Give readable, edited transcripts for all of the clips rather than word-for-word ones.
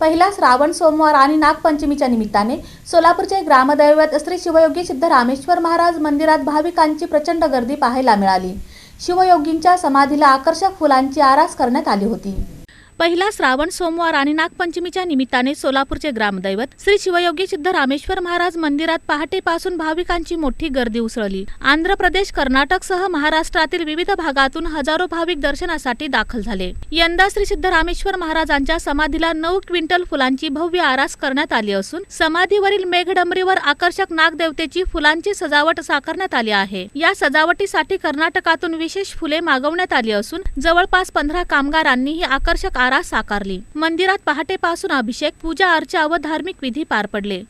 पहिला श्रावण सोमवार आणि नागपंचमीच्या निमित्ताने सोलापूरचे ग्रामदैवत श्री शिवयोगी सिद्धरामेश्वर महाराज मंदिरात भाविकांची प्रचंड गर्दी पाहायला मिळाली। शिवयोगींच्या समाधीला आकर्षक फुलांची आरास करण्यात आली होती। पहिला श्रावण सोमवार आणि नागपंचमीच्या निमित्ताने सोलापूरचे ग्रामदैवत श्री शिवयोगी सिद्धरामेश्वर महाराज मंदिरात पहाटेपासून भाविकांची मोठी गर्दी उसळली। आंध्र प्रदेश, कर्नाटक सह महाराष्ट्रातील विविध भागातून हजारो भाविक दर्शनासाठी दाखल झाले। यंदा श्री सिद्धरामेश्वर महाराजांच्या समाधीला 9 क्विंटल फुलांची भव्य आरास करण्यात आली असून समाधीवरील मेघडंबरीवर आकर्षक नागदेवतेची फुलांची सजावट साकारण्यात आली आहे। या सजावटीसाठी कर्नाटकातून विशेष फुले मागवण्यात आली असून जवळपास 15 कामगारांनी ही आकर्षक आरास साकारली। मंदिरात पहाटेपासून अभिषेक, पूजा अर्चा व धार्मिक विधी पार पडले।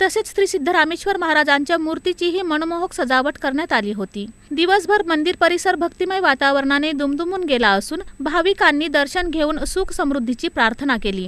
तसेच श्री सिद्धरामेश्वर महाराजांच्या मूर्तीचीही मनमोहक सजावट करण्यात आली होती। दिवसभर मंदिर परिसर भक्तिमय वातावरणाने दुमदुमून गेला असून भाविकांनी दर्शन घेऊन सुख समृद्धीची प्रार्थना केली।